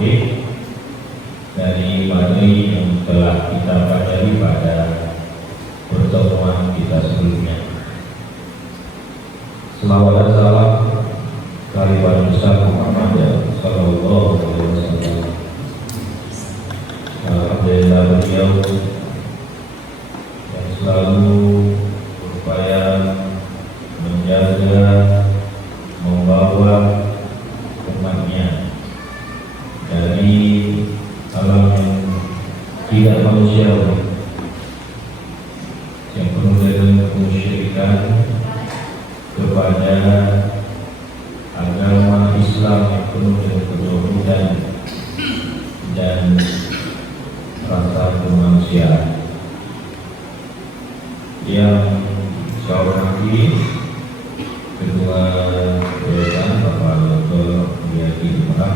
topik dari materi yang telah kita pelajari pada pertemuan kita sebelumnya. Selawat dan salam kehadirat besar Muhammad sallallahu alaihi wasallam. Alhamdulillah beliau yang selalu berupaya menjaga, membawa umatnya dari alam yang tidak manusiawi, yang penuh dengan kemusyrikan, kepada agama Islam yang penuh dengan ketauhidan dan rasa kemanusiaan yang saya hormati Ketua Yayasan Bapak Dr. Yadi Umar,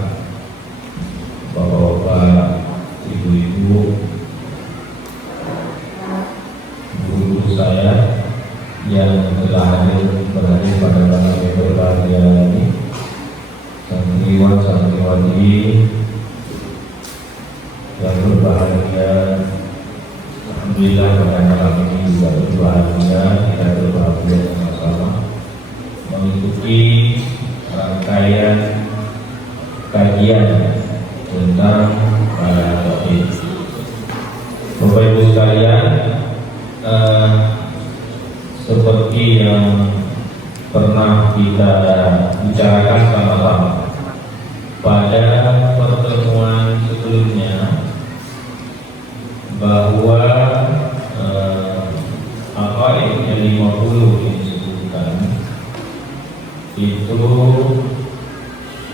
Bapak-bapak, ibu-ibu, guru saya yang telah berhadir pada malam yang berbahagia ini, santriwan santriwati yang berbahagia. Alhamdulillah pada malam ini juga berbahagia, kita berbahagia sama-sama mengikuti rangkaian kajian tentang tauhid. Bapak Ibu sekalian, seperti yang pernah kita bicarakan sama-sama pada pertemuan sebelumnya, bahwa apa yang 50 yang disebutkan itu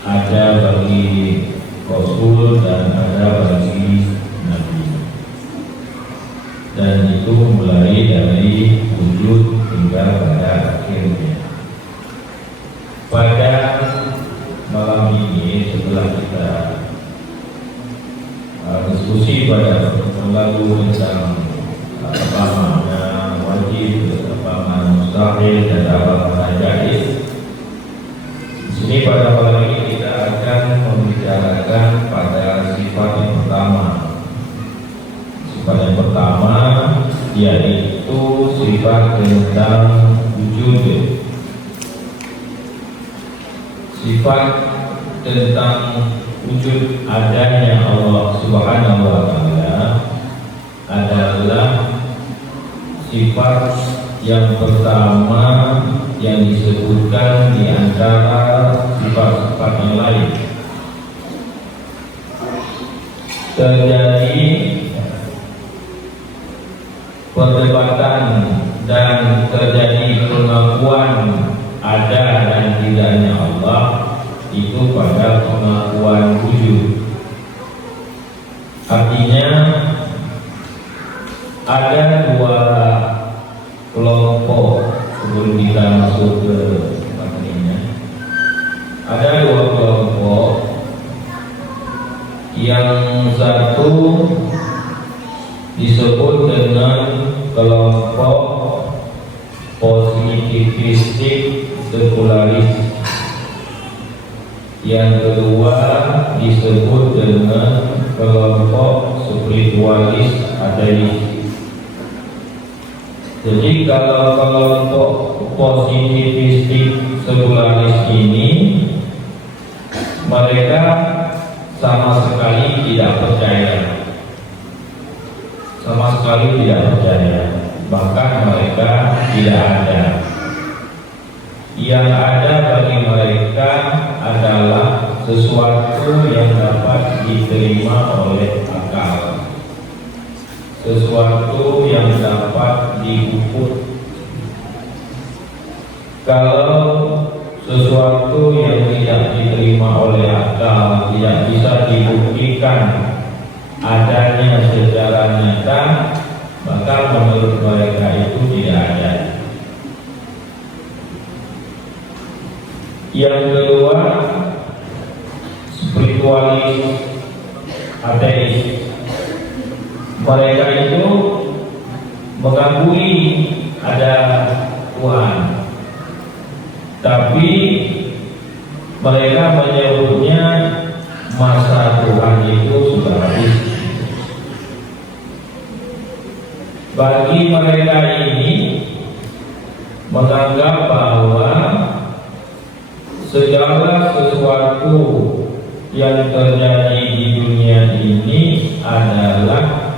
ada bagi Rasul dan ada bagi Nabi, dan itu mulai dari wujud hingga pada akhirnya. Pada malam ini setelah kita diskusi pada pertemuan lalu tentang apa makna wajib, apa makna mustahil, dan apa makna jaiz, di sini pada malam ini kita akan membicarakan pada sifat yang pertama. Sifat yang pertama yaitu sifat tentang wujud, sifat tentang wujud adanya Allah Subhanahu wa Ta'ala adalah sifat yang pertama yang disebutkan di antara sifat-sifat yang lain. Terjadi perdebatan dan terjadi pengakuan ada dan tidaknya Allah itu pada pengakuan wujud. Artinya ada dua kelompok sebelum kita masuk ke materinya. Ada dua kelompok. Yang satu disebut dengan kelompok positivistik sekularis. Yang kedua disebut dengan kelompok spiritualis ateis. Jadi kalau kelompok positivistik sekularis ini, mereka sama sekali tidak percaya, bahkan mereka tidak ada. Yang ada bagi mereka adalah sesuatu yang dapat diterima oleh akal, sesuatu yang dapat diukur. Kalau sesuatu yang tidak diterima oleh akal, tidak bisa dibuktikan adanya secara nyata, maka menurut mereka itu tidak ada. Yang kedua, spiritualis ateis. Mereka itu mengakui ada Tuhan, tapi mereka menyebutnya masa Tuhan itu sudah habis. Bagi mereka ini menganggap bahwa segala sesuatu yang terjadi di dunia ini adalah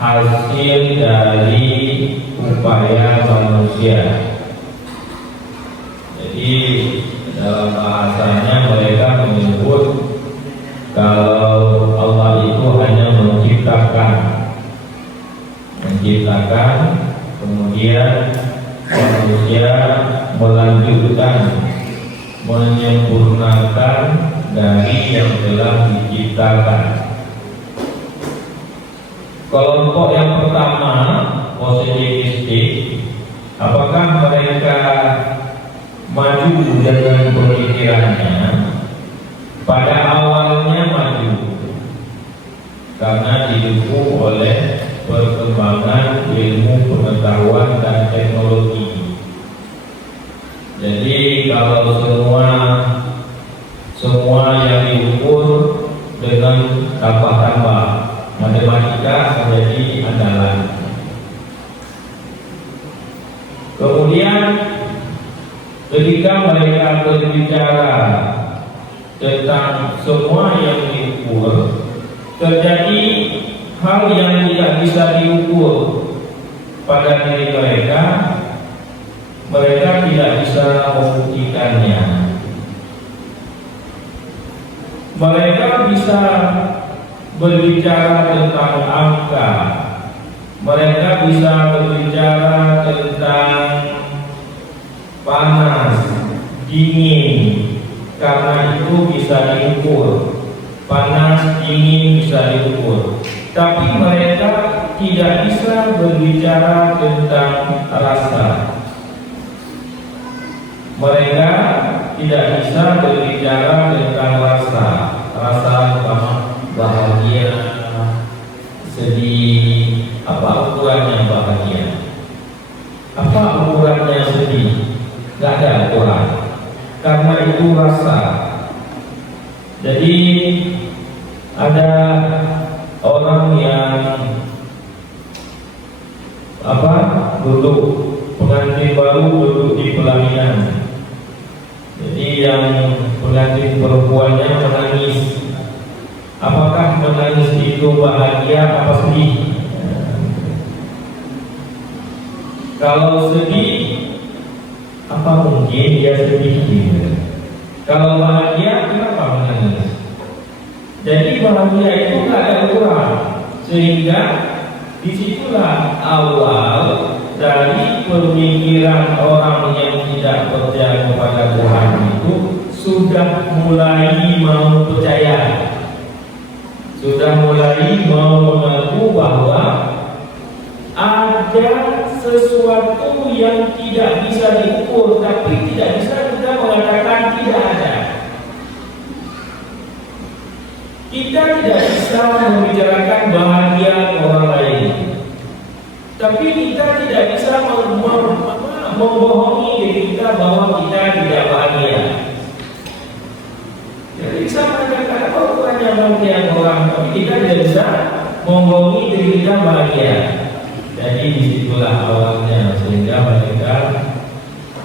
hasil dari upaya manusia. Jadi dalam bahasanya mereka menyebut kalau Allah itu hanya menciptakan, kemudian manusia melanjutkan, menyempurnakan dari yang telah diciptakan. Kelompok yang pertama, positivistik, apakah mereka maju dengan pemikirannya? Pada awalnya maju karena didukung oleh perkembangan ilmu pengetahuan dan teknologi. Jadi kalau semua yang diukur dengan tambah-tambah, matematika menjadi andalan. Kemudian ketika mereka berbicara tentang semua yang diukur, terjadi hal yang tidak bisa diukur pada diri mereka, mereka tidak bisa membuktikannya. Mereka bisa berbicara tentang angka, mereka bisa berbicara tentang panas, dingin, karena itu bisa diukur. Panas, dingin bisa diukur. Tapi mereka tidak bisa berbicara tentang rasa. Mereka tidak bisa berbicara tentang rasa. Rasa bahagia, sedih. Apa ukurannya bahagia? Apa ukurannya sedih? Tidak ada ukuran. Karena itu rasa. Jadi ada orang yang duduk pengantin baru duduk di pelaminan. Jadi yang pengantin perempuannya menangis. Apakah menangis itu bahagia apa sedih? Kalau sedih, apa mungkin dia sedih? Kalau bahagia, kenapa menangis? Jadi bahagia itu tidak ada ukuran, sehingga disitulah awal dari pemikiran orang yang tidak percaya kepada Tuhan itu sudah mulai mau percaya, sudah mulai mau mengaku bahwa ada sesuatu yang tidak bisa diukur, tapi tidak bisa kita mengatakan tidak ada. Kita tidak bisa membicarakan bahagia orang lain, tapi kita tidak bisa membohongi diri kita bahwa kita tidak bahagia. Tidak bisa mengatakan ukurannya bahagia orang, tapi kita tidak bisa membohongi diri kita bahagia. Jadi disitulah awalnya, sehingga mereka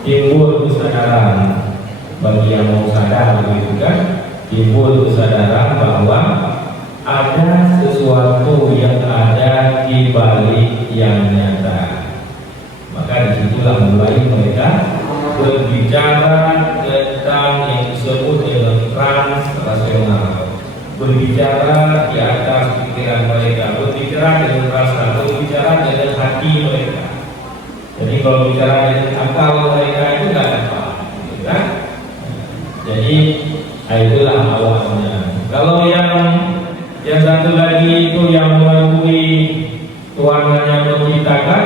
timbul kesadaran bagi yang mau sadar, begitu kan? Timbul kesadaran bahwa ada sesuatu yang ada di balik yang nyata. Maka disitulah mulai mereka berbicara tentang yang disebut dengan transrasional, berbicara di atas pikiran mereka, berbicara dengan rasa, berbicara dengan hati mereka. Jadi kalau bicara dengan akal mereka itu tidak dapat, gitu kan? Jadi itulah awalnya. Kalau yang satu lagi itu yang mengakui Tuhan hanya menciptakan,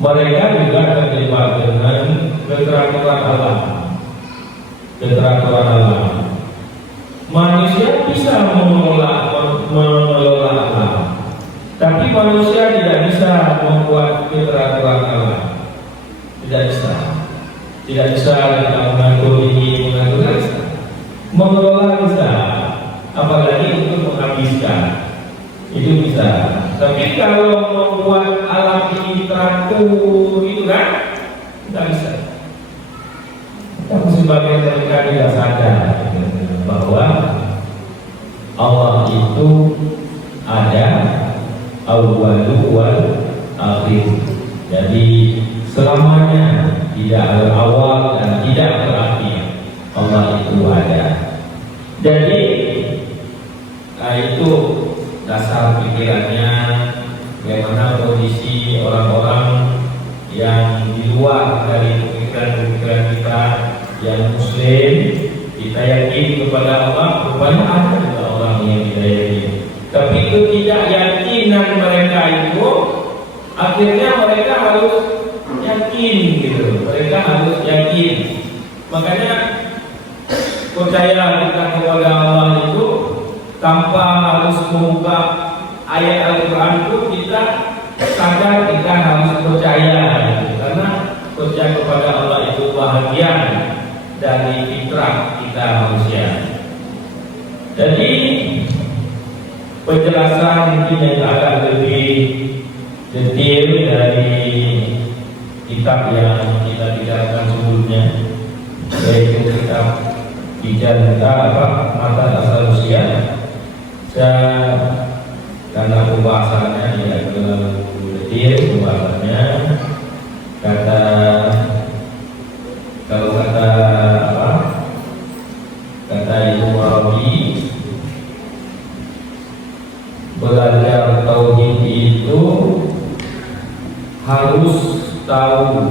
mereka juga terjebak dengan keteraturan alam. Keteraturan alam. Manusia bisa mengelola alam, tapi manusia tidak bisa membuat keteraturan alam. Tidak bisa. Tidak bisa mengatur ini, mengatur rasa. mengelola bisa, apalagi untuk menghabiskan itu bisa. Tapi kalau membuat alam ini teratur itu kan nggak bisa. Kamu sebagai mereka tidak sadar bahwa Allah itu ada awwalu wal akhir. Jadi selamanya tidak ada awal dan tidak berakhir. Allah itu ada. Jadi itu dasar pikirannya bagaimana kondisi orang-orang yang di luar dari pemikiran-pemikiran kita yang muslim. Kita yakin kepada Allah, rupanya ada juga orang yang tidak yakin. Tapi ketidakyakinan mereka itu akhirnya mereka harus yakin gitu. Mereka harus yakin. Makanya percaya kita kepada Allah itu tanpa harus membuka ayat Al-Quran itu kita sadar kita harus percaya gitu. Karena percaya kepada Allah itu bahagian dari fitrah kita manusia. Jadi penjelasan mungkin yang agak lebih detail dari kitab yang kita bicarakan sebelumnya, yaitu kitab Mata Asal Usia. Karena pembahasannya tidak terlalu detail pembahasannya, kata Ibnu Arabi, belajar tauhid itu harus tahu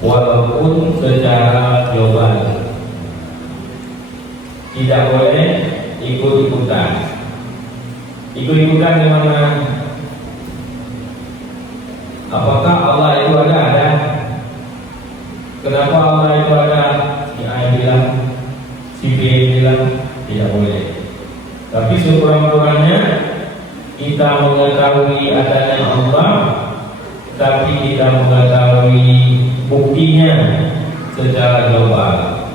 walaupun secara global, tidak boleh ikut-ikutan. Ikut-ikutan di mana? Apakah Allah itu ada? Kenapa Allah itu ada? Si A bilang, si B bilang tidak boleh. Tapi sekurang-kurangnya kita mengetahui adanya Allah, tapi kita mengetahui buktinya secara global.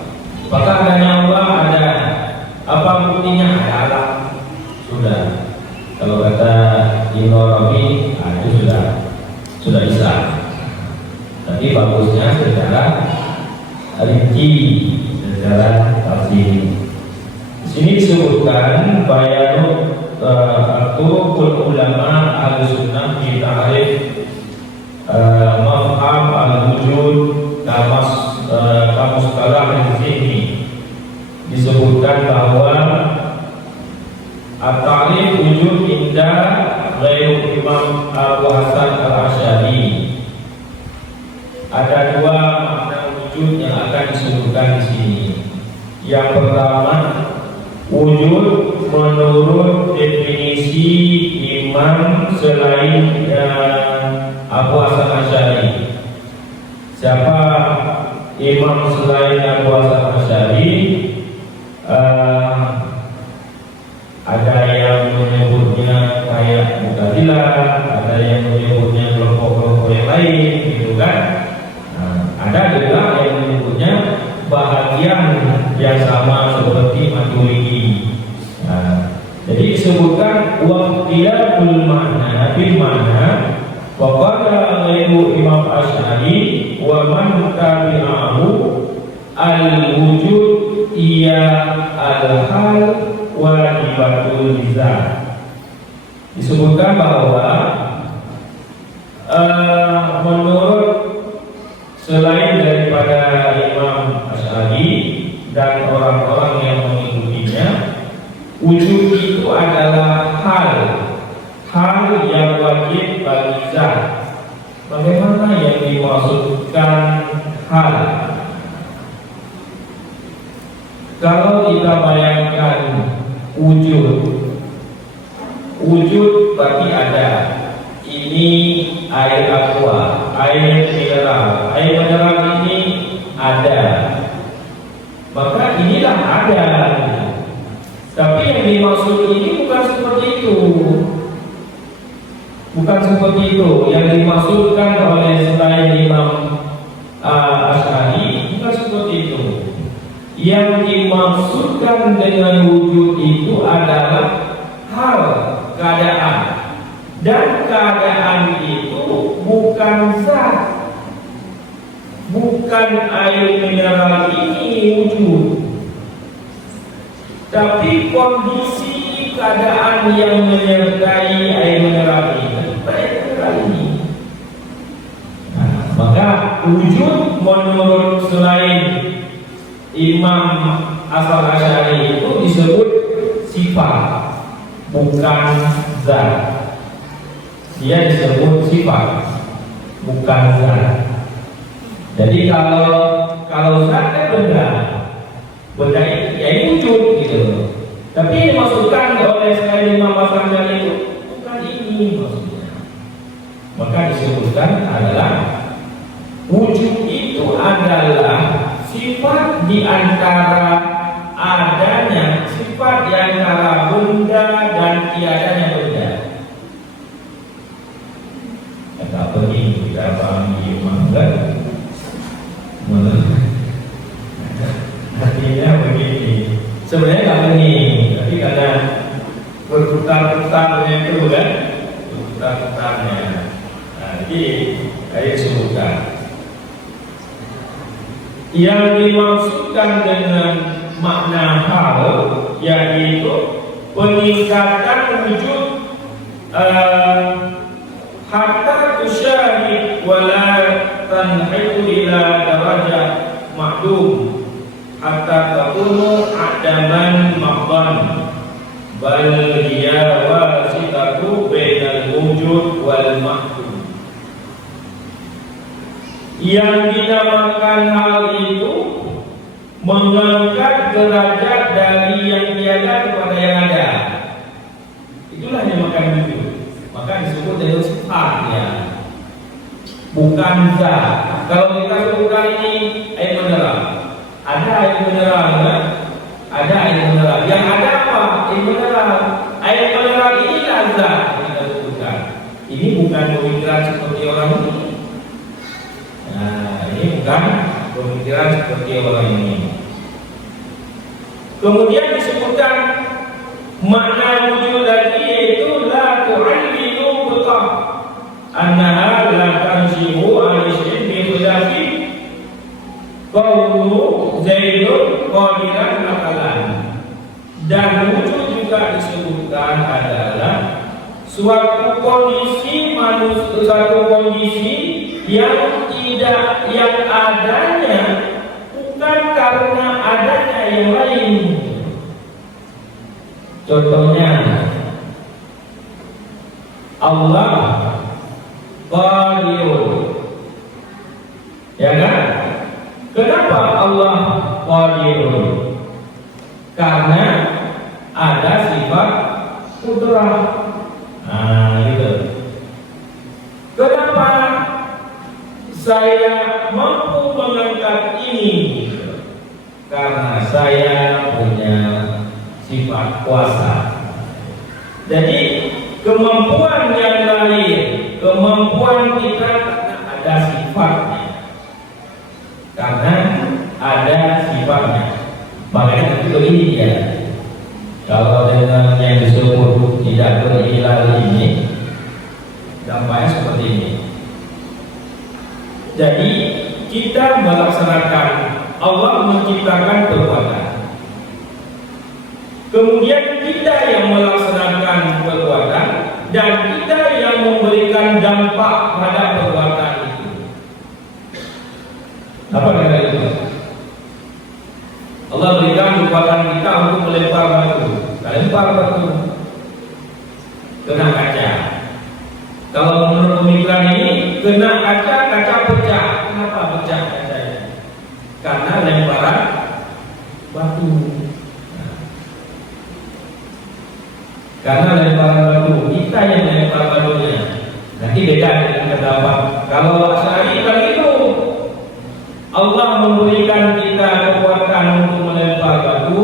Apakah adanya Allah? Ada. Apa buktinya? Ada alam. Sudah. Kalau kata Ibnu Arabi, itu sudah bisa. Tapi bagusnya secara rinci, secara tafsir. Di sini disebutkan bayanu turuqul ulama al-sunnah fi ta'rif mafham al-wujud kamustalah al-zihni. Disebutkan bahwa at-ta'rif wujud indah ghairu Imam Abu Hasan al-Asy'ari. Ada dua makna wujud yang akan disebutkan di sini. Yang pertama, wujud menurut definisi imam selain Abu Hasan Asy'ari. Siapa imam selain Abu Hasan Asy'ari? Ada yang menyebutnya kayak Mu'tazilah, ada yang menyebutnya kelompok-kelompok yang lain, gitu kan? Ada juga yang menyebutnya bahagian yang sama seperti Maturidi. Jadi disebutkan waqtiyabul makna bil makna wa qala ghairu Imam Asy'ari wa man tabi'ahu al-wujud iya al-hal wajibatul lisan. Disebutkan bahwa menurut selain daripada Imam Asy'ari dan orang-orang yang mengikutinya, wujud itu adalah hal yang wajib bagi zat. Bagaimana yang dimaksudkan hal? Kalau kita bayangkan wujud berarti ada. Ini air aqua, air mineral. Air mineral ini ada. Maka inilah ada. Tapi yang dimaksud ini bukan seperti itu. Bukan seperti itu. Yang dimaksudkan oleh selain Imam Asy'ari bukan seperti itu. Yang dimaksud dimaksudkan dengan wujud itu adalah hal, keadaan, dan keadaan itu bukan zat, bukan air mineral ini wujud, tapi kondisi keadaan yang menyertai air mineral ini. Maka wujud menurut selain Imam Asy-Asy'ari itu disebut sifat, bukan zat. Dia disebut sifat, bukan zat. Jadi kalau zat kan benda itu ya wujud gitu. Tapi dimaksudkan oleh selain Imam Asy-Asy'ari itu bukan ini maksudnya. Maka disebutkan adalah wujud itu adalah sifat di antara adanya, sifat di antara benda dan tiadanya benda. Agak penting kita pahami mangga. Artinya begini. Sebenarnya nggak penting, tapi karena berputar-putarnya itu kan, berputar-putarnya. Nah, jadi saya sebutkan. Yang dimaksudkan dengan makna hal yaitu peningkatan wujud hatta tusyahid wala tanhitu ila darajah ma'lum hatta takunu adaman maqdan bal hiya wasitatu bainal wujud wal ma'lum. Yang dinamakan hal itu mengangkat derajat dari yang tiada kepada yang ada. Itulah yang dinamakan wujud. Maka disebut dengan sifat ya, bukan zat. Kalau kita sebutkan ini air mineral, ada air mineral kan? Ada air mineral. Yang ada apa? Air mineral. Air mineral ini zat kita sebutkan. Ini bukan pemikiran seperti orang ini. Nah, ini bukan pemikiran seperti orang ini. Kemudian disebutkan makna wujud tadi yaitu la tu'allilu buta annaha la tanzihu an syai'in bi khilafi qawlu zaidun qadiran makalan. Dan wujud juga disebutkan adalah suatu kondisi manusia, suatu kondisi yang tidak, yang adanya bukan karena adanya yang lain. Contohnya Allah Qadirun, ya kan? Kenapa Allah Qadirun? Karena ada sifat kudrah. Nah, gitu. Kenapa saya mampu mengangkat ini? Karena saya punya sifat kuasa. Jadi kemampuan yang lain, kemampuan kita karena ada sifatnya. Karena ada sifatnya. Makanya itu begini ya. Kalau dengan yang disebut tidak berilal ini, dampaknya seperti ini. Jadi kita melaksanakan, Allah menciptakan perbuatan. Kemudian kita yang melaksanakan perbuatan dan kita yang memberikan dampak pada perbuatan itu. Apa kata itu? Allah berikan kekuatan kita untuk melempar batu. Lempar batu kena kaca. Kalau menurut pemikiran ini, kena kaca, kaca pecah. Kenapa pecah kacanya? Karena lemparan batu. Karena lemparan batu, kita yang lempar batunya. Nanti beda dengan pendapat. Kalau Asy'ari kan itu, Allah memberikan kita kekuatan untuk melempar batu,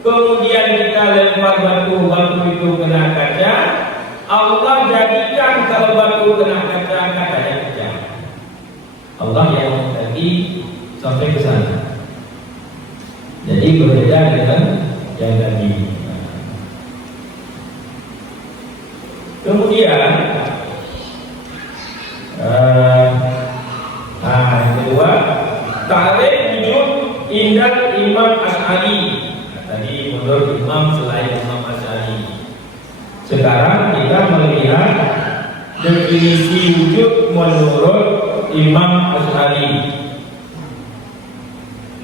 kemudian kita lempar batu, batu itu kena kaca. Allah jadikan kalau batu kena kaca, kacanya pecah. Allah yang tadi sampai ke sana. Jadi berbeda dengan yang tadi. Kemudian yang kedua, ta'rif wujud indah Imam Asy'ari. Tadi menurut Imam selain Imam Asy'ari. Sekarang kita melihat definisi wujud menurut Imam Asy'ari.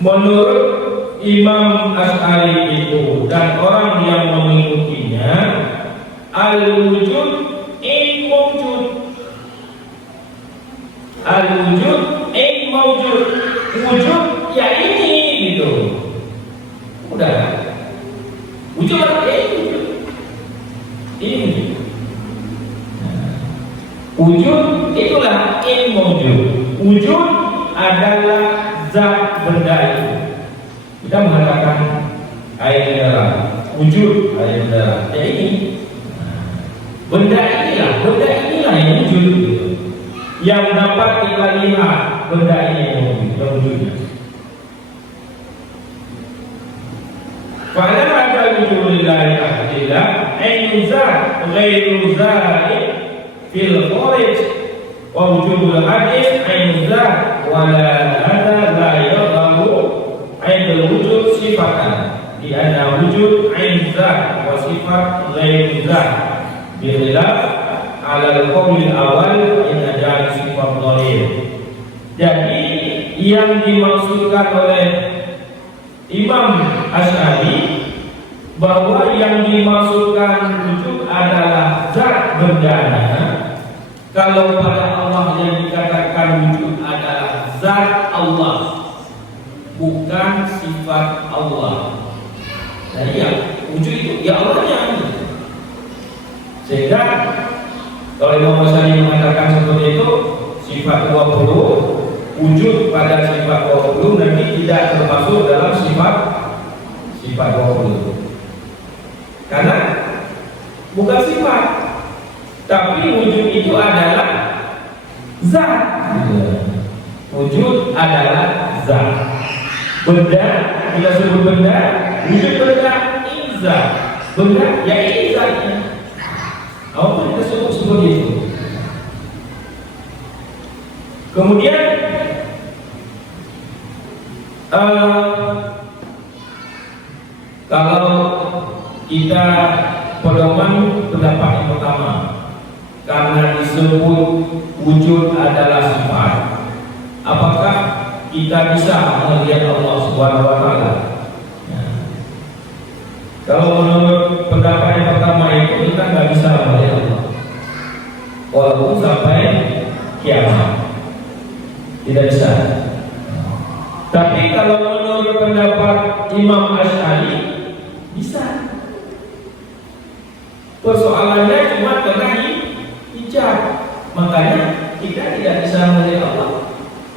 Menurut Imam Asy'ari itu dan orang yang mengikutinya, al-wujud in mawjud. Al-wujud in mawjud. Wujud ya ini gitu. Udah. Wujud apa ini? Ini wujud. Wujud itulah in mawjud. Wujud adalah zat benda itu. Kita mengatakan air mineral. Wujud air mineral. Ya ini. Benda inilah yang wujud gitu. Yang dapat kita lihat, benda ini yang wujudnya. Fa'ala ada wujudillahi ta'ala ainuzat ghairu zaid fil kharij wa wujudul hadis ainuzat wala hada la yadharu ainul wujud sifatan di anna wujud ainuzat wa sifat ghairu zat bilillah ala al-qawli awal in ada sifat dhahir. Jadi yang dimaksudkan oleh Imam Asy'ari bahwa yang dimaksudkan wujud adalah zat bendanya. Kalau pada Allah yang dikatakan wujud adalah zat Allah, bukan sifat Allah. Nah iya, wujud itu ya Allahnya. Sehingga kalau Imam Asy'ari mengatakan seperti itu, sifat 20 wujud pada sifat 20 nanti tidak termasuk dalam sifat 20. Karena bukan sifat, tapi wujud itu adalah zat. Wujud adalah zat. Benda, kita sebut benda, wujud benda ini zat. Benda ya ini zatnya. Apa kita sebut seperti itu? Kemudian kalau kita pedoman pendapat yang pertama, karena disebut wujud adalah sifat, apakah kita bisa melihat Allah Subhanahu wa taala? Kalau menurut pendapat yang pertama itu kita nggak bisa melihat Allah, walaupun sampai kiamat tidak bisa. Tapi kalau menurut pendapat Imam Asy'ari bisa. Persoalannya cuma karena hijab, makanya kita tidak bisa melihat Allah.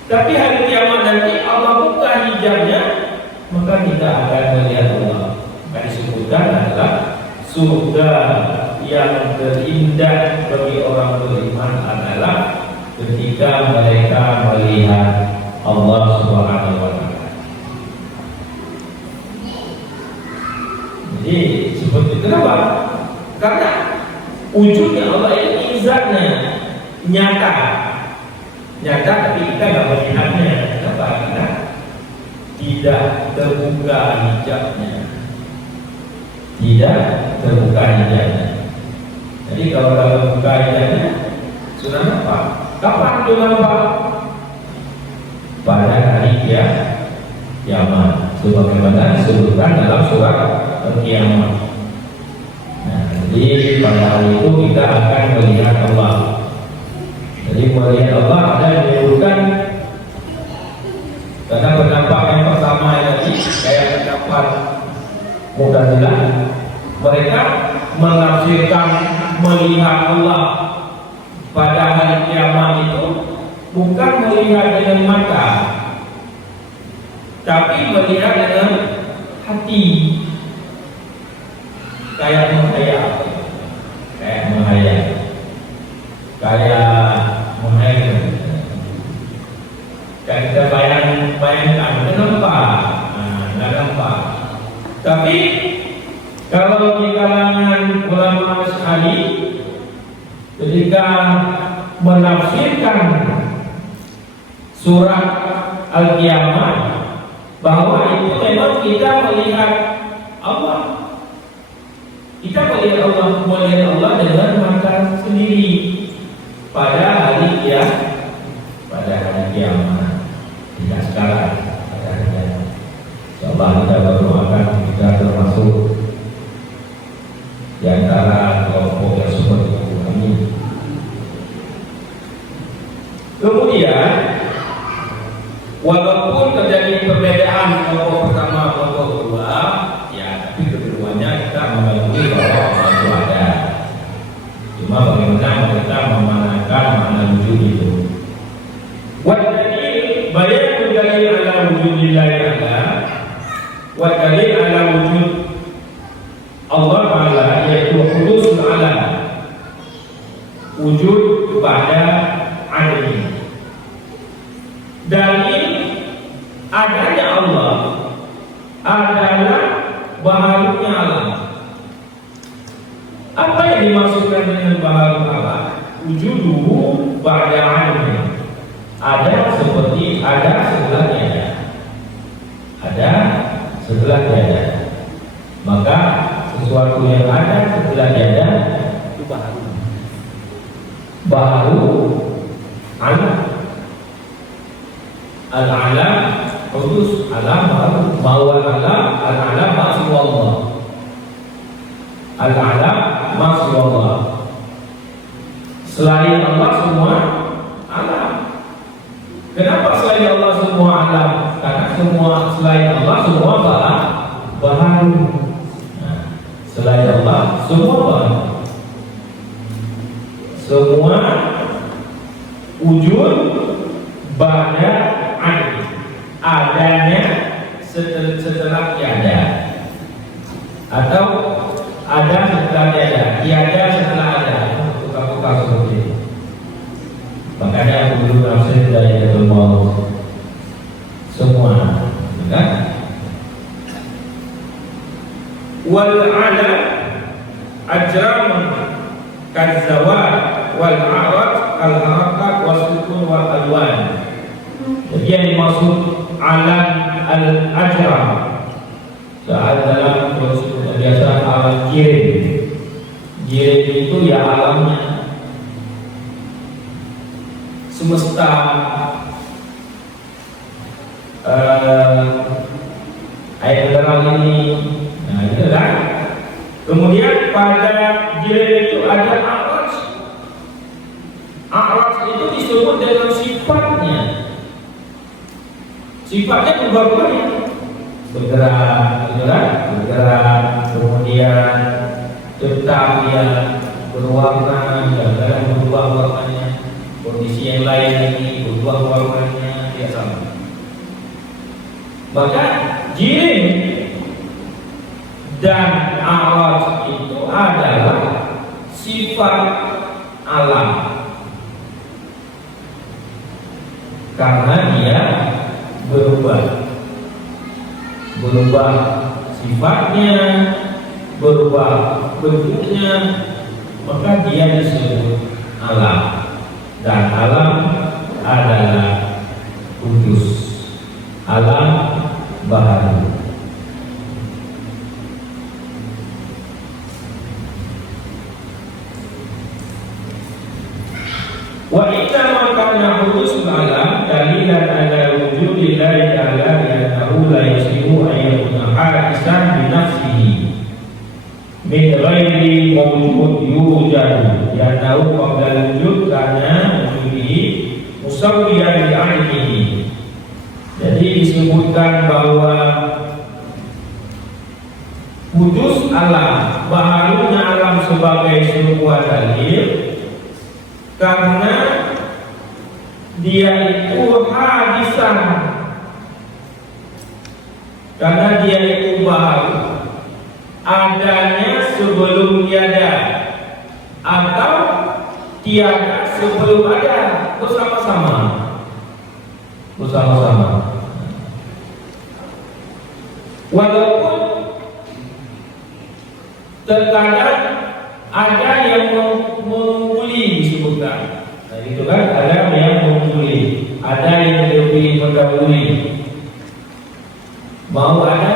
Tapi hari kiamat nanti Allah buka hijabnya, maka kita akan melihat Allah. Maka disebutkan adalah surga yang terindah bagi orang beriman adalah ketika mereka melihat Allah Subhanahu wa taala. Jadi seperti itu kenapa? Karena wujudnya Allah ini zatnya nyata, tapi kita nggak melihatnya. Kenapa? Karena tidak terbuka hijabnya. Jadi kalau terbuka hijabnya sudah nampak. Kapan itu nampak? Pada hari kiamat, sebagaimana disebutkan dalam surat Al-Qiyamah. Nah, jadi pada hari itu kita akan melihat Allah. Jadi melihat Allah ada yang menyebutkan, karena pendapat yang pertama tadi kayak pendapat Mu'tazilah, mereka menafsirkan melihat Allah pada hari kiamat itu bukan melihat dengan mata, tapi melihat dengan hati, kayak menghayal, kayak kita bayangkan, kenapa? Nggak nampak. Tapi kalau di kalangan ulama Asy'ari ketika menafsirkan surat Al-Qiyamah bahwa itu memang kita melihat Allah. Kita melihat Allah dengan mata sendiri pada hari kiamat. Tidak sekarang, pada hari kiamat. Insyaallah kita berdoakan kita termasuk di antara kelompok yang seperti itu. Amin. Kemudian walaupun terjadi perbedaan kelompok pertama kelompok kedua, ya tapi keduanya kita mengakui bahwa Allah itu ada. Cuma bagaimana mereka memanakan makna wujud itu. Wadalil bayanul dalil ala wujudillahi ta'ala wa dalil ala wujud Allah Ta'ala yaitu hudusul alam, wujud pada adanya. Dalil adanya Allah adalah baharunya alam. Apa yang dimaksudkan dengan baharu alam? Wujuduhu ba'da adanya. Ada seperti ada setelah tiada. Ada setelah tiada. Maka sesuatu yang ada setelah tiada itu baharu. Baharu alam. Al-alam kudus, alam baharu. Bahwa alam, al-alam maksud Allah. Al-alam maksud Allah. Selain Allah semua alam. Kenapa selain Allah semua alam? Karena semua selain Allah semua baharu. Selain Allah semua baharu. Semua wujud pada adanya setelah tiada, atau ada setelah tiada setelah ada. Buka-buka seperti itu. Makanya aku dulu nafsir dari semua, kan? Wal alam ajram kadzawat wal a'rad al harakat wasukun wal alwan. Jadi yang dimaksud alam al ajram saat dalam biasa alam jirim. Jirim itu ya alamnya semesta, air mineral ini. Nah itu kan. Kemudian pada jirim itu ada a'raj. A'raj itu disebut dengan sifatnya. Sifatnya berubah-ubah, bergerak, kemudian tetap dia berwarna, kadang berubah warnanya. Kondisi yang lain ini berubah warnanya, dia sama. Maka jirim dan a'raj itu adalah sifat alam, karena dia berubah sifatnya, berubah bentuknya, maka dia disebut alam. Dan alam adalah kudus, alam baharu. Wa inna ma kana hudusul alam dalilan ala wujudillahi ta'ala li'annahu la yasihu an yakuna hadisan bi nafsihi min ghairi mawjud yujadu li'annahu qabla wujud kana wujudihi musawwiyan li'ainihi. Jadi disebutkan bahwa kudus alam, baharunya alam sebagai sebuah dalil karena dia itu hadisan, karena dia itu baharu, adanya sebelum tiada atau tiada sebelum ada, bersama-sama. Walaupun Terkadang ada yang mengungguli disebutkan. Nah itu kan ada yang mengungguli, ada yang lebih mendahului. Mau ada,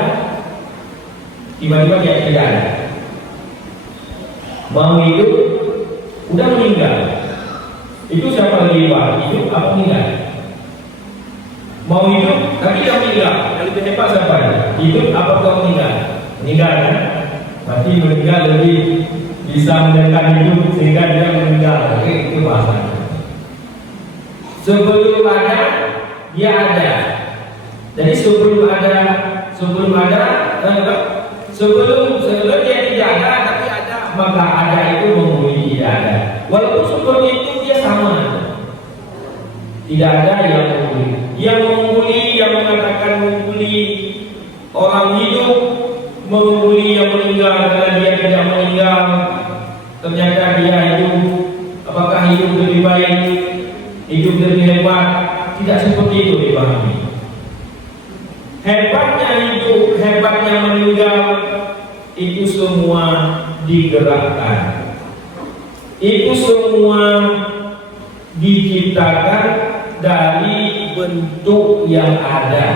tiba-tiba dia tidak ada. Mau hidup, udah meninggal. Itu siapa lebih hebat? Hidup apa meninggal? Mau hidup, tapi dia meninggal. Yang lebih hebat siapa? Hidup apa kau meninggal? Meninggal kan? Berarti meninggal lebih bisa mendekat hidup sehingga dia meninggal. Oke, itu bahasanya. Sebelum ada, dia ada. Jadi sebelum dia tidak ada, tapi ada, maka ada itu mengungguli tidak ada. Walaupun sebelum itu dia sama. Tidak ada yang mengungguli. Yang mengungguli, yang mengatakan mengungguli orang hidup, mengungguli yang meninggal karena dia tidak meninggal. Ternyata dia hidup. Apakah hidup lebih baik? Hidup lebih hebat? Tidak seperti itu dipahami. Hebatnya hidup, hebatnya meninggal, itu semua digerakkan. Itu semua diciptakan dari bentuk yang ada.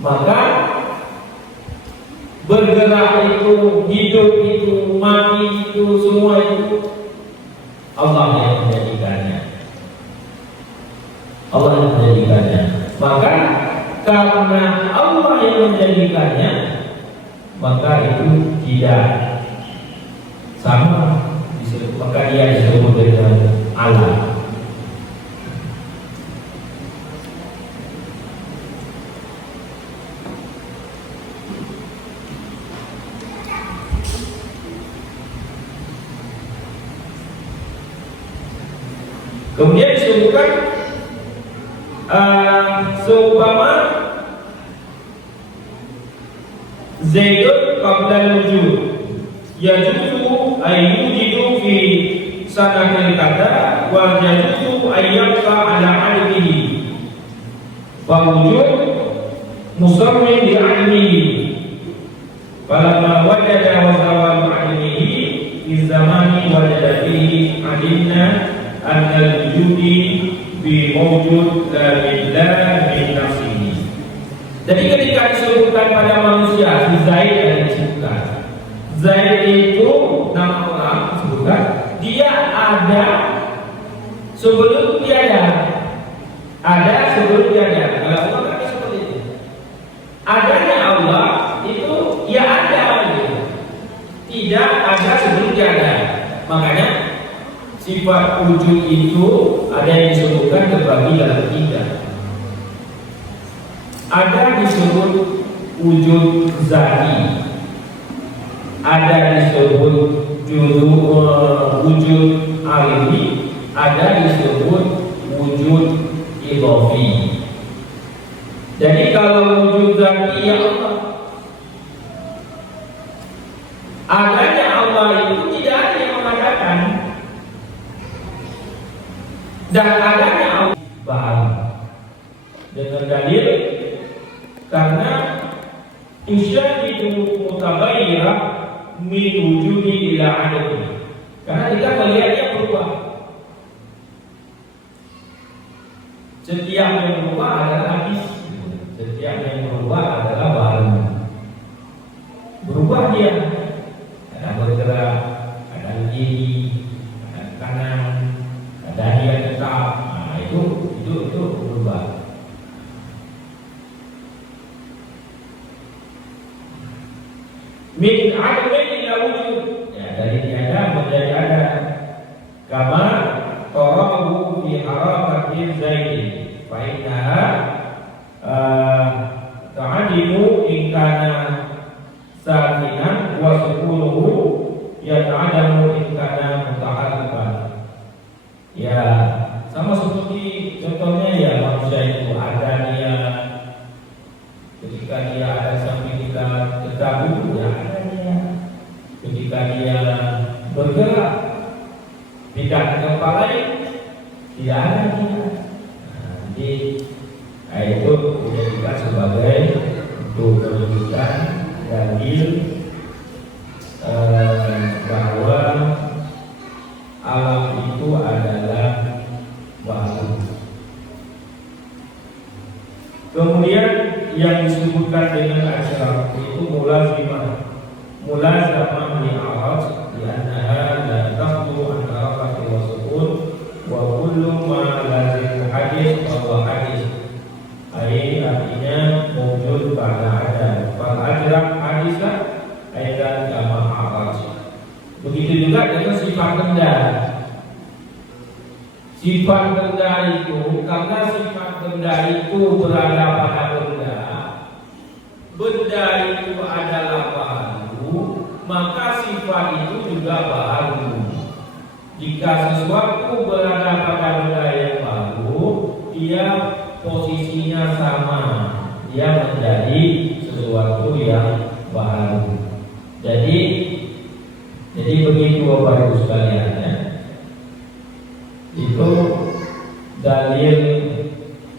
Maka bergerak itu, hidup itu, mati itu, semua itu Allah yang menjadikannya. Allah yang menjadikannya. Maka karena Allah yang menjadikannya, maka itu tidak sama, maka dia disebut dengan Allah. Kemudian disebutkan seumpama Zaidun qabla wujud yajuzu ayyujidu fi sanatil kata wa yajuzu ayyabqa ala alimihi wa wujud musammin di alimihi falamma wajada wa zawalu alimihi fi zamani wajada fihi alimna annal wujudi bi mawjud la billah min nafsihi. Jadi ketika disebutkan pada manusia si Zaid yang disebutkan, Zaid itu nama orang disebutkan, dia ada sebelum tiada. Ada sebelum tiada. Kalau Allah kata seperti itu. Adanya Allah itu ya ada gitu. Tidak ada sebelum tiada. Makanya sifat wujud itu ada yang disebutkan terbagi dalam tiga. Ada disebut wujud zati, ada disebut wujud alimi, ada disebut wujud idhofi. Jadi kalau wujud zati ya Allah, adanya Allah itu tidak ada yang mengatakan. Dan adanya Allah bahan dengan dalil karena isyadidu mutabayyirah min wujudi ila adami. Karena kita melihatnya berubah. Setiap yang berubah adalah hadis. Setiap yang berubah adalah bahan. Berubah dia. Kadang bergerak, kadang kiri, kadang kanan, kadang dia tetap. Nah itu berubah. Min adamin ila wujud, ya, dari tiada menjadi ada. Kama tarahu fi harakatin zaidi fa innaha ta'adimu in kana sakinan wa sukunuhu yata'adamu in kana mutaharrikan. Ya, sama seperti contohnya ya manusia itu ada dia ketika dia ada samping kita tetap dulu ya ada dia. Ketika dia bergerak pindah ke tempat lain tidak ada dia. Nanti itu dijadikan sebagai untuk menunjukkan dalil Kemudian yang disebutkan dengan asyraf itu mulazimah li a'raj di annaha la taqdu an harafati wa sukun wa kullu ma lazim hadis wa hadis. Artinya wujud pada ada fal ajrab hadisah aidan kama a'raj. Begitu juga dengan sifat rendah. Sifat rendah itu karena sifat rendah itu berada pada benda itu adalah baru, maka sifat itu juga baru. Jika sesuatu berada pada benda yang baru, dia posisinya sama, dia menjadi sesuatu yang baru. Jadi begitu Bapak Ibu sekalian ya. Itu dalil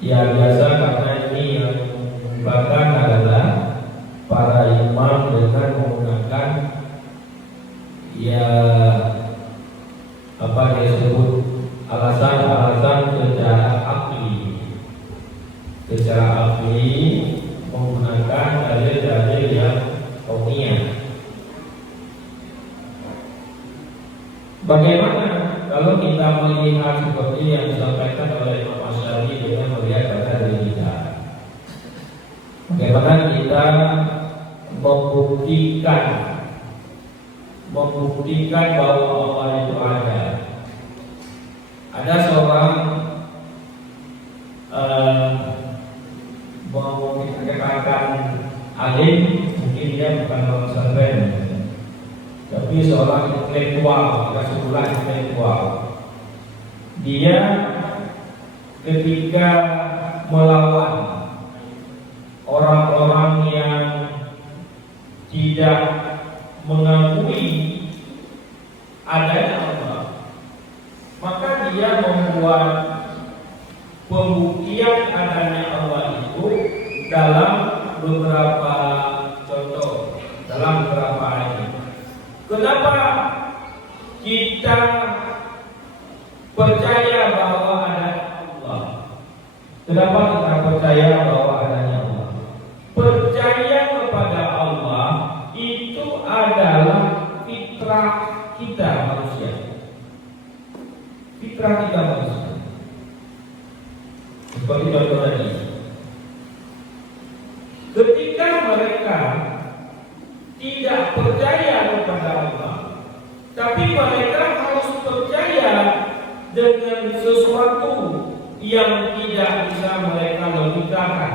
yang biasa karena ini yang bahkan adalah para imam dengan menggunakan ya apa dia sebut alasan-alasan secara akli menggunakan dalil-dalil yang kauniyah. Bagaimana kalau kita melihat seperti yang disampaikan oleh Imam Asy'ari dengan melihat pada diri kita? Bagaimana kita membuktikan bahwa Allah itu ada? Ada seorang mau dikatakan alim, mungkin dia bukan orang pesantren, tapi seorang intelektual, keseluruhan intelektual. Dia ketika melawan orang-orang yang tidak mengakui adanya Allah, maka dia membuat pembuktian adanya Allah itu dalam beberapa contoh, dalam beberapa ayat. Kenapa kita percaya bahwa ada Allah? Kenapa kita percaya bahwa adanya Allah? Percaya kepada Allah itu adalah fitrah kita manusia. Fitrah kita manusia. Seperti contoh tadi. Ketika mereka tidak percaya kepada Allah, tapi mereka harus percaya dengan sesuatu yang tidak bisa mereka logikakan,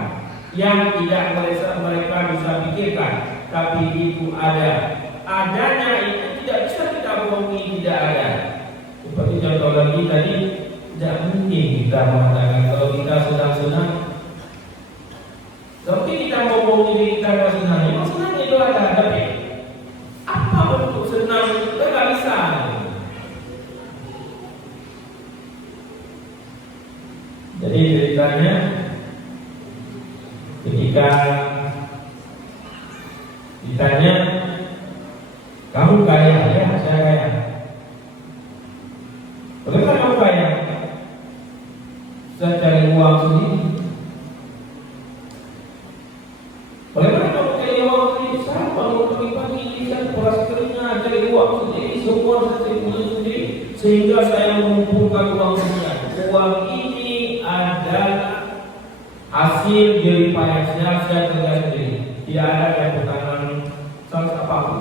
yang tidak mereka bisa pikirkan, tapi itu ada. Adanya itu tidak bisa kita bohongi, tidak ada. Seperti contoh lagi tadi, tidak mungkin kita mengatakan kalau kita sedang senang, tapi kita bohongi diri kita senang. Memang senang itu ada, tapi apa bentuk senang itu kita nggak bisa. Jadi ceritanya ketika ditanya, kamu kaya? Ya, saya kaya. Bagaimana kamu kaya? Saya cari uang sendiri. Bagaimana kamu cari uang sendiri? Saya bangun pagi-pagi, saya peras keringat, cari uang sendiri, semua saya punya sendiri, sehingga saya mengumpulkan uang sekian. Uang ini adalah hasil jeripayah saya kerja sendiri. Tidak ada campur tangan salah apapun.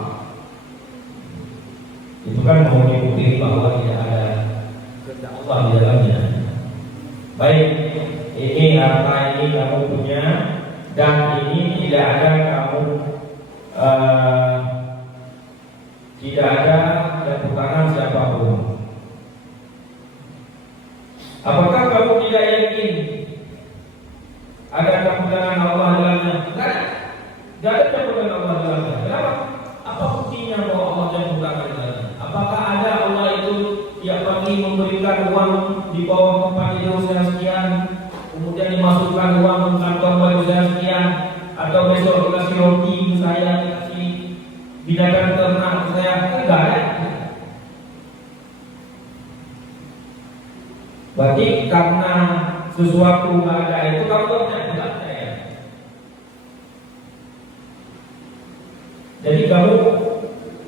Itu kan mau dibuktikan bahwa tidak ada kehendak Allah di dalamnya. Baik, ini harta ini kamu punya, dan ini tidak ada kamu tidak ada campur tangan siapapun. Apakah kamu tidak yakin ada campur tangan Allah dalamnya? Tidak ada campur tangan Allah dalamnya. Kenapa? Apa buktinya bahwa Allah campur tangan dalamnya? Apakah ada Allah itu tiap pagi memberikan uang di bawah tempat tidur saya sekian, kemudian dimasukkan uang ke kantong baju saya sekian, atau besok dikasih roti ke saya, dikasih binatang ternak ke saya? Enggak ya? Berarti karena sesuatu nggak ada itu kamu tidak percaya. Jadi kamu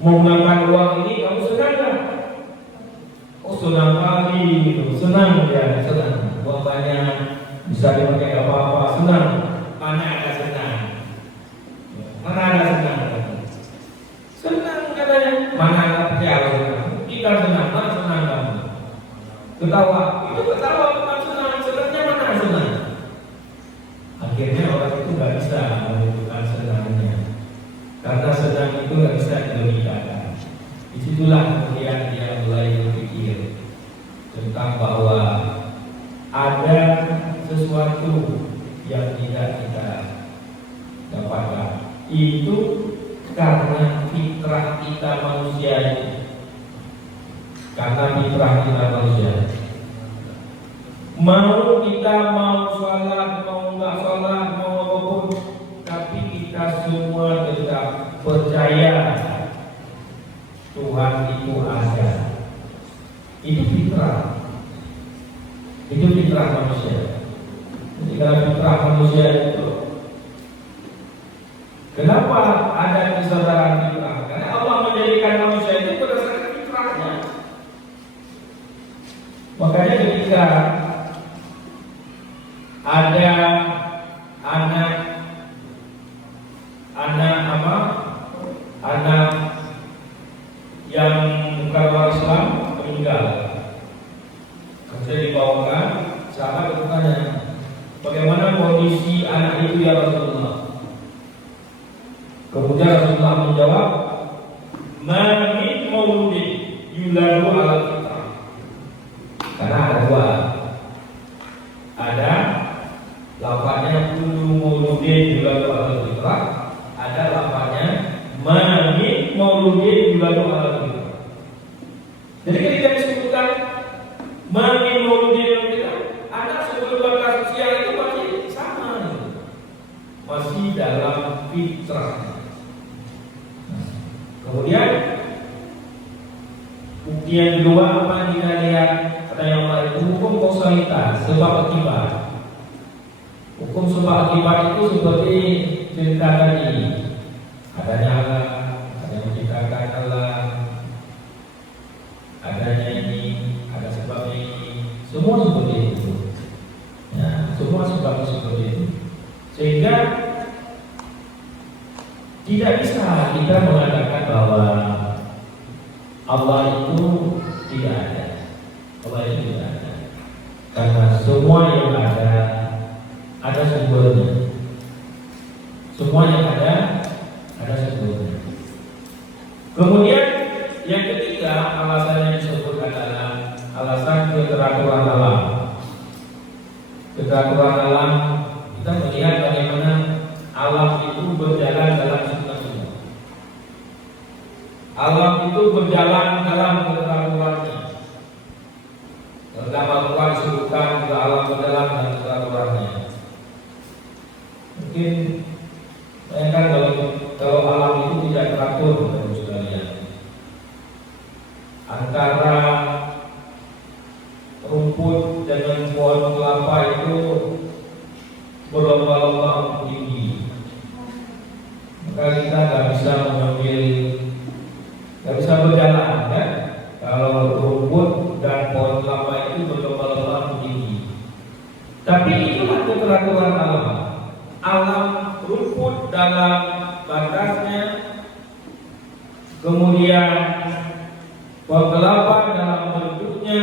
menggunakan uang ini kamu senang kan? Oh senang kali gitu, senang ya, senang. Uang banyak bisa dipakai apa-apa, senang. Mana ada senang? Mana ada senang? Senang katanya. Mana ada percaya senang? Kita senang, mana senang kamu? Ketawa, itu ketawa bukan senang, senangnya mana senang? Akhirnya orang itu nggak bisa menunjukkan senangnya, karena senang itu nggak bisa diberikan. Disitulah kemudian dia mulai berpikir tentang bahwa ada sesuatu yang tidak kita dapatkan. Itu karena fitrah kita manusia ini. Karena fitrah kita manusia. Mau kita mau sholat, mau nggak sholat, mau apapun, tapi kita semua tetap percaya Tuhan itu ada. Itu fitrah. Itu fitrah manusia. Jadi kalau fitrah manusia itu, kenapa ada kesabaran fitrah? Karena Allah menjadikan manusia itu berdasarkan fitrahnya. Makanya ketika ada anak yang bukan orang Islam meninggal, kemudian dibawakan, sahabat bertanya, bagaimana kondisi anak itu ya Rasulullah? Kemudian Rasulullah menjawab, ma min mauludin yuladu ala fitrah. Karena ada dua, ada lafaznya kullu mauludin yuladu ala fitrah, ada lafaznya ma min mauludin yuladu ala fitrah. Jadi ketika disebutkan ma min mauludin yuladu ala fitrah, anak sebelum batas usia itu masih sama, masih dalam fitrah. Kemudian bukti yang kedua apa yang kita lihat pada yang lain, hukum kausalitas, sebab akibat. Hukum sebab akibat itu seperti cerita tadi, adanya Allah, ada yang menciptakan Allah, adanya ini, ada sebabnya ini, semua seperti itu. Ya, semua sebab seperti itu. Sehingga tidak bisa kita mengatakan bahwa Allah itu tidak ada. Allah itu tidak ada. Karena semua yang ada sumbernya. Semua yang ada sumbernya. Kemudian yang ketiga alasan yang disebut adalah alasan keteraturan alam. Keteraturan alam, kita melihat bagaimana alam itu berjalan dalam sunnah-sunnah. Alam itu berjalan dalam keteraturannya. Dalam Al-Quran disebutkan juga alam berjalan dalam keteraturannya. Mungkin bayangkan kalau alam itu tidak teratur, Bapak sekalian. Antara rumput dengan pohon kelapa itu berlomba-lomba tinggi. Maka kita nggak bisa mengambil, nggak bisa berjalan kan? Kalau rumput dan pohon kelapa itu berlomba-lomba tinggi. Tapi itulah keteraturan alam. Alam rumput dalam batasnya, kemudian pohon kelapa dalam bentuknya,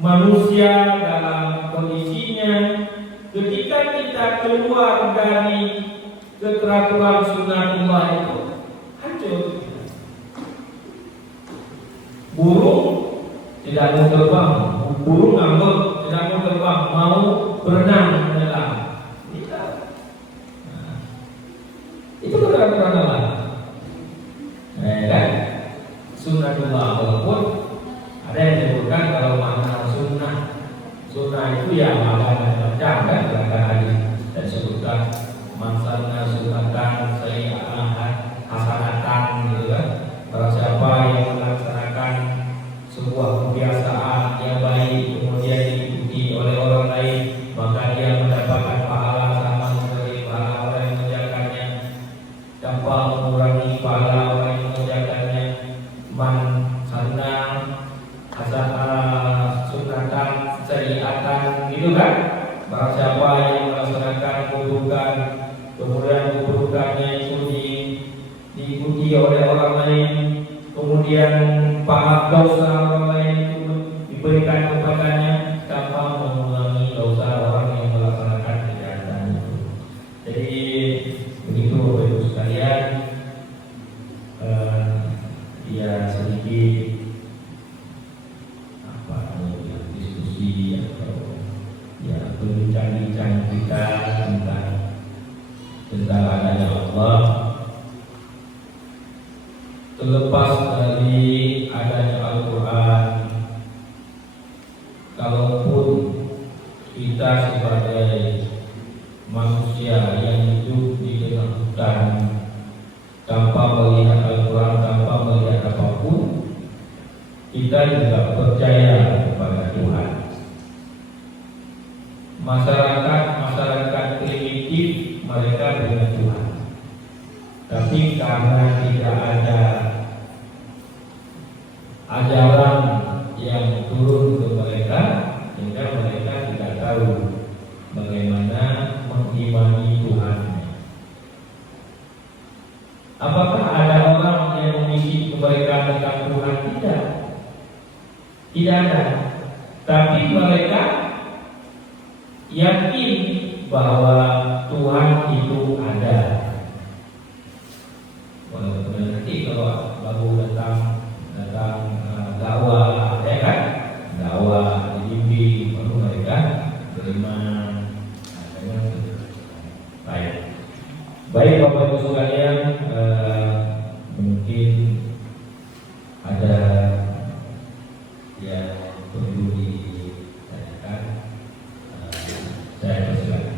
manusia dalam kondisinya. Ketika kita keluar dari keteraturan sunnatullah itu hancur. Burung tidak mau terbang, burung ngambek tidak mau terbang, mau berenang menyelam. Itu keteraturan Allah. Kan? Sunnatullah, walaupun ada yang disebutkan kalau makna sunnah itu ya makna macam kan, berangkat hadis dan sebutkan mansana sunatan hasanatan gitu kan. Barang siapa yang melaksanakan sebuah kebiasaan yang baik kemudian diikuti oleh orang lain, maka dia mendapatkan pahala sama seperti pahala orang yang mengerjakannya tanpa mengurangi syariatan gitu kan. Barang siapa yang melaksanakan keburukan, kemudian keburukannya itu diikuti oleh orang lain, kemudian pahala dosa orang lain itu diberikan kepadanya tanpa mengulangi dosa orang yang melaksanakan kejahatan itu. Jadi begitu Bapak Ibu sekalian, ya sedikit diskusi atau ya berbincang-bincang kita tentang adanya Allah. Terlepas dari adanya Al-Quran, kalaupun kita sebagai manusia yang hidup di tengah hutan tanpa melihat Al-Quran, tanpa melihat apapun, kita juga percaya kepada Tuhan. Masyarakat primitif mereka dengan Tuhan, tapi karena tidak ada ajaran yang turun ke mereka, sehingga mereka tidak tahu bagaimana mengimani Tuhan. Apakah ada orang yang mengisi mereka tentang Tuhan? Tidak ada. Tapi mereka yakin bahwa Tuhan itu ada. Nanti kalau baru datang dakwah, ya kan? Dakwah dibimbing, baru mereka terima adanya. Baik Bapak Ibu sekalian, mungkin ada yang perlu ditanyakan, saya persilakan.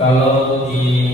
Kalau di